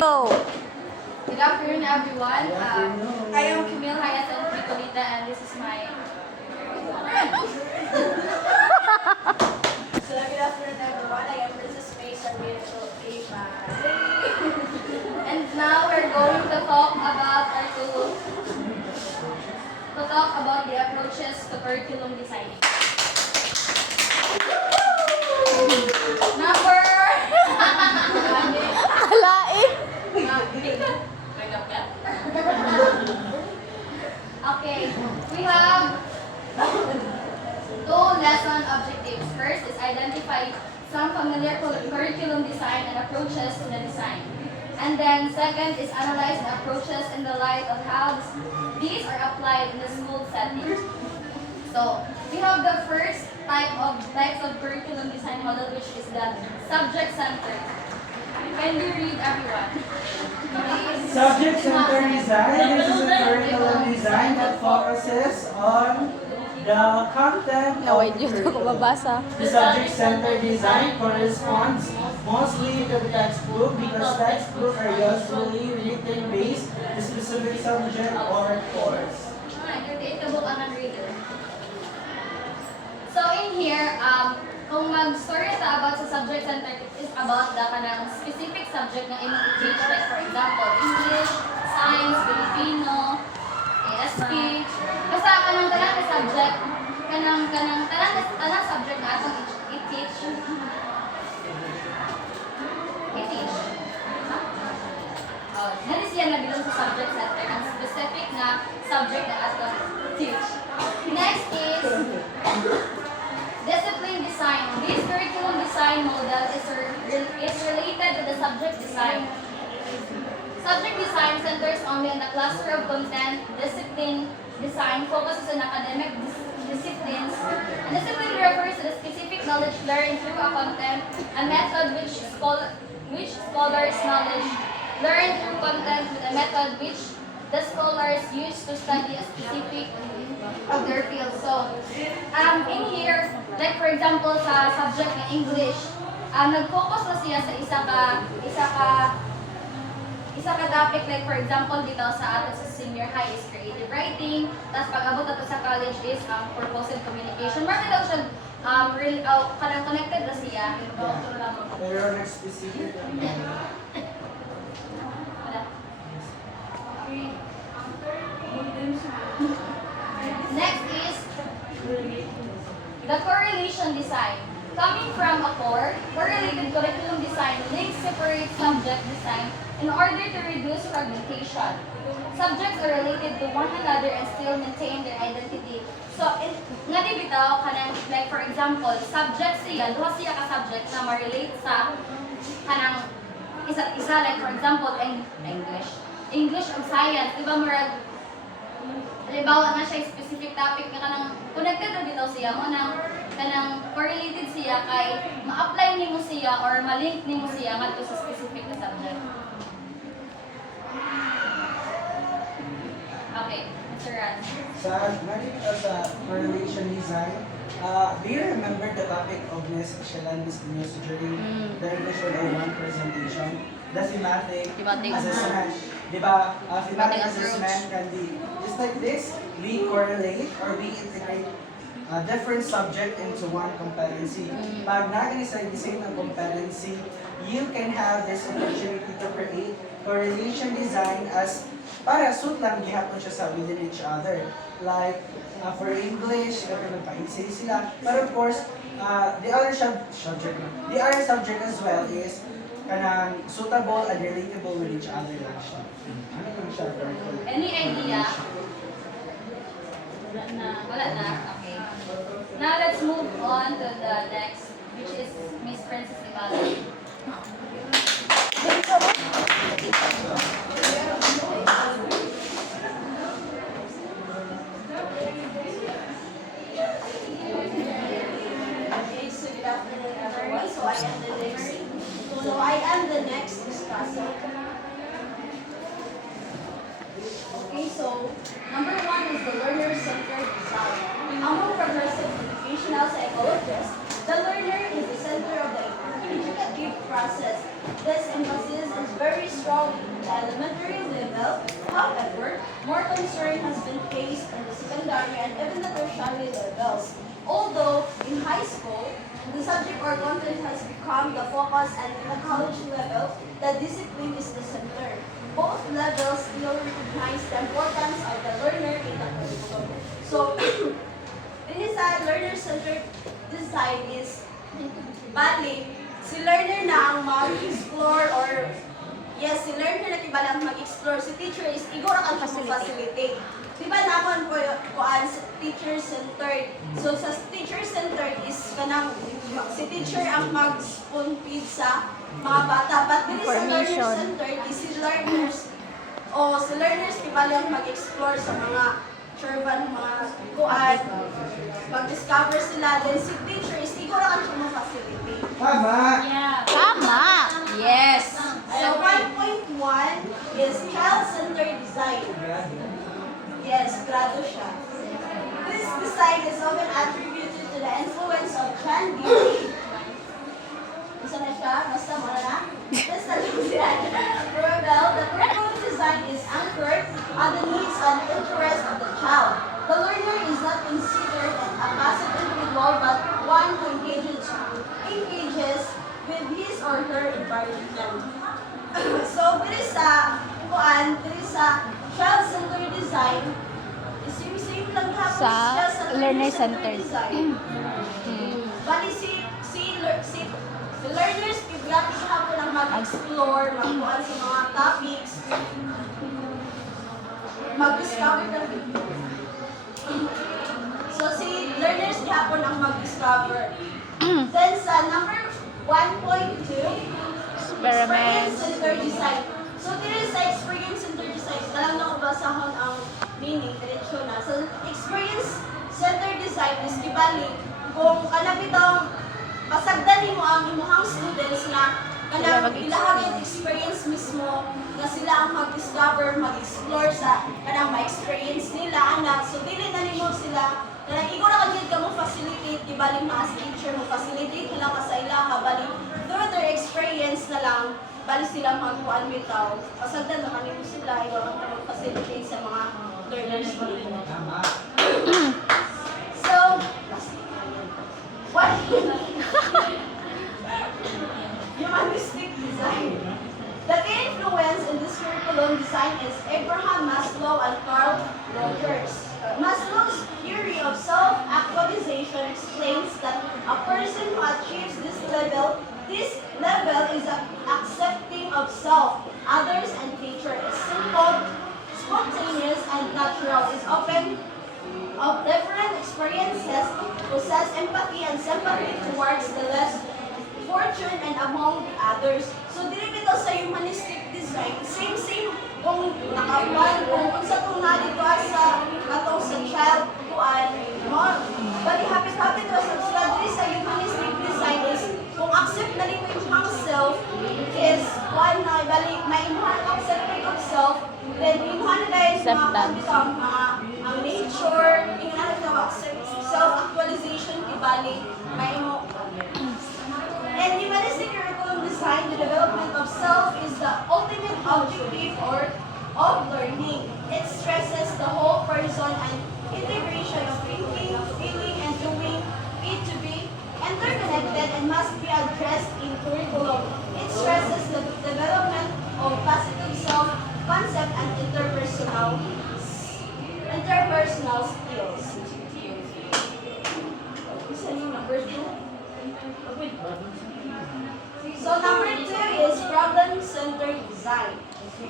Go! Good afternoon, everyone. I am Camille Hayaton Picolita, and this is my. So, good afternoon everyone. I am Princess May Sarmiento Eva. And now we're going to talk about the approaches to curriculum designing. Number. Alain! Okay, we have two lesson objectives. First is identify some familiar curriculum design and approaches to the design. And then second is analyze the approaches in the light of how these are applied in the school setting. So we have the first types of curriculum design model, which is the subject-centered. Can you read, everyone? Subject-centered design. This is a curriculum design that focuses on the content of Nawait the yun ako curriculum. mabasa. The subject-centered design corresponds mostly to the textbook because textbooks are usually written based on a specific subject or course. Create the book on a reader. So in here, kung mag-story ta about sa subject center, it is about the kanang specific subject na imong i-teach, like for example, English, Science, Filipino, ASP. Basta kanang tanan na subject, kanang tanan subject na atong i-teach. I-teach. Oh, nari siya na bilang sa subject center, ang specific na subject na atong teach. Next is discipline design. This curriculum design model is related to the subject design. Subject design centers only on the cluster of content. Discipline design focuses on academic disciplines. And discipline refers to the specific knowledge learned through a content, a method which scholars' knowledge learned through content with a method which the scholars use to study a specific of their field. So, in here, like for example, sa subject na English, nag-focus na siya sa isa ka topic, like for example, dito sa atin sa senior high is creative writing, tapos pag-abot nato sa college is purposive communication. Marami daw siya, kanang connected na siya. Pero next specific. Next is the correlation design. Coming from a core, correlated curriculum design links separate subject design in order to reduce fragmentation. Subjects are related to one another and still maintain their identity. So, nga di bitaw, kanang, like for example, subject siya, duha siya ka subject na ma-relate sa kanang isa't isa, like for example, English o science, di ba murag, halimbawa na siya specific topic nga kanang connected na bitaw siya mo nang kanang correlated siya kay ma-apply nimo siya or ma-link nimo siya ngadto sa specific na subject. Okay, Mr. Ran. Sa correlation design, do you remember the topic of Ms. Shelan's news during the English 101 presentation? The thematic assessment. Diba, thematic assessment can be just like this. We correlate or we integrate a different subject into one competency. Pag nag-decide ng competency, you can have this opportunity to create correlation design as para suit lang gihapon siya sa within each other. Like, for English, nagpa-essay sila. But of course, the other subject as well is kanang suitable and relatable with each other lang siya. Ano yung siya? Any idea? Wala na. Okay. Now let's move on to the next, which is Miss Princess Ibarra. Okay, so good afternoon everyone. So I am the next discussant. Okay, so number one is the learner-centered design. Among progressive educational psychologists, the learner is the center of the educative process. This emphasis is very strong in the elementary level. However, more concern has been placed in the secondary and even the tertiary levels. Although in high school, the subject or content has become the focus, and in the college level, the discipline is the center. Both levels still recognize the importance of the learner in the curriculum. So, this learner-centered design is bali, si learner na ang mag-explore or yes, si learner na tibala ang mag-explore. Si teacher is igor ang facilitate. Diba naman po kuan sa teacher-centered. So sa teacher-centered is kanang si teacher ang mag-spoon feed sa mga bata. But dili sa learner-centered is si learners o si learners tibala ang mag-explore sa mga urban, mga kuan. Mag-discover sila. Then si teacher is igor ang facilitate. Tama! Tama! Yes. So 1.1 is child-centered design. Yes, grado siya. This design is often attributed to the influence of Chan Giri. Isa na siya? Basta mo na? This is Rebel. The curriculum design is anchored on the needs and interests of the child. The learner is not considered a passive individual, but one who engages with his or her environment. So, there is a child-centered design. Is yung same lang hapon Sa learner-centered. design. Bali si learners, pibiyati siya hapon ang mag-explore, magkuhan sa mga topics, mag-discover ng So, si learners hapon ang mag-discover. Then, sa number 1.2, experience-centered design. So, there is sa experience-centered design. Talang nakabasahon ang meaning, diretsyo na. So, experience-centered design is kibali kung kanabitang pasagdanin mo ang imuhang students na kanang ilahagin experience mismo na sila ang mag-discover, mag-explore sa kanang ma-experience nila anak. So, dili na nimo sila kanang ikaw na kagid ka mo facilitate, ibalik na as teacher mo facilitate na lang ka sa ilaha, bali through their experience na lang, bali sila magkuan bitaw. Pasagdan na kanimo sila, ikaw ang mag-facilitate sa mga learners nila. Tama! So, what? Humanistic design. The key influence in this curriculum design is Abraham Maslow and Carl Rogers. Maslow's theory of self-actualization explains that a person who achieves this level is accepting of self, others, and nature. Is simple, spontaneous, and natural. Is open of different experiences, possess empathy and sympathy towards the less fortune and among the others. So, dili bitaw sa humanistic design, same kung nakawan, kung unsa itong nalito sa katong sa child kuan, mo, bali hapit-hapit ra sa sila dili sa humanistic design is kung accept na rin mo yung self is kuan na, bali may imuhang accepting of self, then imuhang na dahil sa mga ang nature, imuhang na self-actualization, ibali, may imo. And humanistic curriculum design, the development of self is the ultimate objective of learning. It stresses the whole person and integration of thinking, feeling, and doing it to be interconnected and must be addressed in curriculum. It stresses the development of positive self-concept and interpersonal skills. Is any number 2? So number 2 is problem-centered design.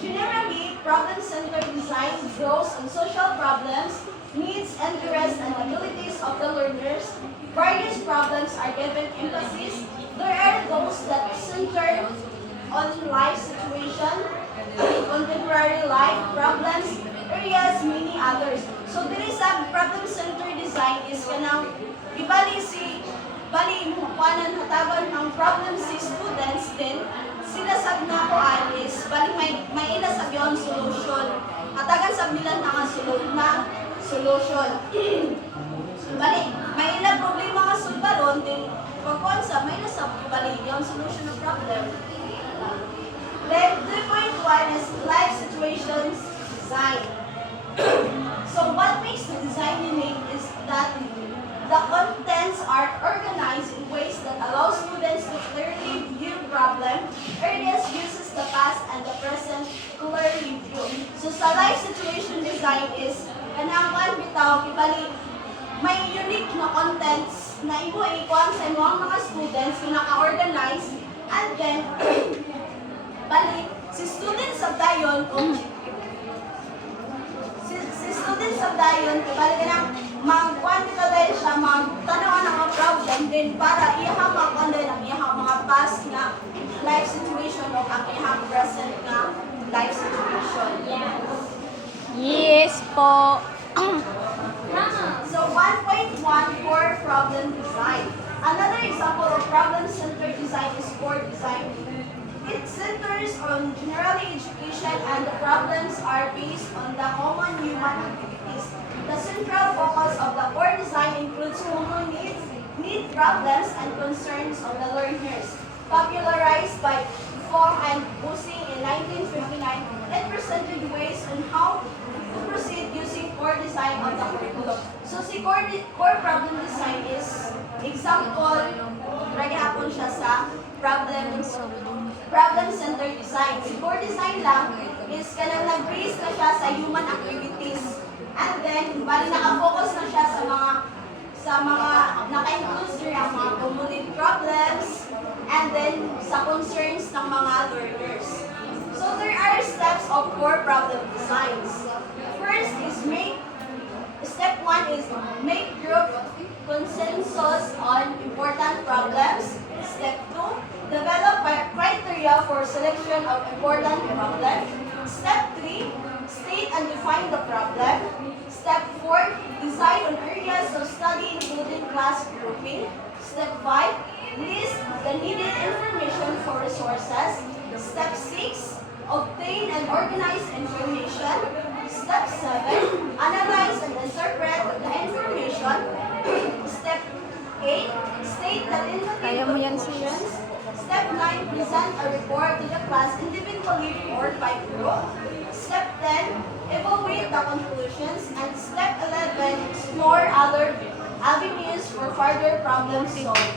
Generally, problem-centered design draws on social problems, needs, interests, and abilities of the learners. Various problems are given emphasis. There are those that center on life situation, contemporary life problems, areas, many others. So there is a problem-centered design is kanang bali mukuanan hataban ang problem si students din sila sab na kuan is bali may ila sab yon solution hatagan sab nila na solution bali may ila problema nga sulbaron din pagkuan sa may ila sab bali yon solution ng problem. Then one is life situations design. So what makes the design unique is that the contents are organized in ways that allow students to clearly view problem, areas uses the past and the present clearly view. So sa life situation design is kanang bitaw ibalik may unique na contents na ikuan sa mga students na naka-organize and then balik si students sa dayon o si students sa dayon balik na magkuan kita dahil siya magtanaw ng mga problem din para iyahang magkuan din ang iyahang mga past na life situation o ang iyahang present na life situation. Yes po. So 1.1 core problem design. Another example of problem-centered design is core design. It centers on generally education and the problems are based on the common human activities. The central focus of the core design includes common need problems and concerns of the learners. Popularized by Fong and Busing in 1959, it presented ways on how to proceed using core design on the curriculum. So si core problem design is example, hapon siya sa problem-centered design. Si core design lang is kanang nag-base na siya sa human activities. And then, bali naka-focus na siya sa mga naka-include niya ang mga community problems and then sa concerns ng mga learners. So there are steps of core problem designs. First is step 1 is make group consensus on important problems. Step 2, develop criteria for selection of important problems. Step 3, state and define the problem. Step 4, decide on areas of study including class grouping. Step 5, list the needed information for resources. Step 6, obtain and organize information. Step 7, analyze and interpret the information. Step 8, state the Kaya mo yan, conclusions. Step 9, present a report to the class individually or by group. Step 10, evaluate the conclusions. And step 11, explore other avenues for further problem solving.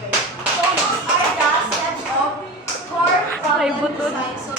So those are the steps of core problem design. So